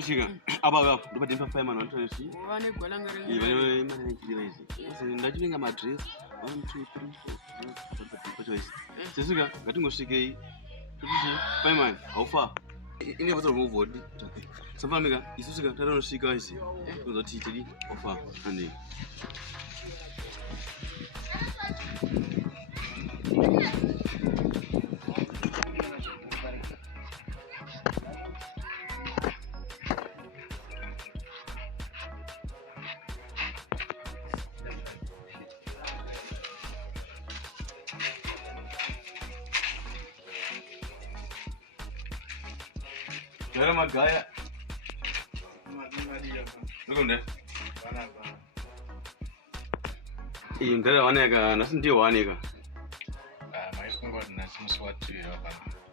Chica, about the different family on Tennessee. One Golangari. Even in that you my dress. 1, 2, 3, 4. Jessica, I think she gay. Family, how far? In the move would some family is Susica, I don't know she guys with the TTD of her honey. Where am I, guy? Look on there. In there, one egg, nothing to one egg. My school got nothing to what you know.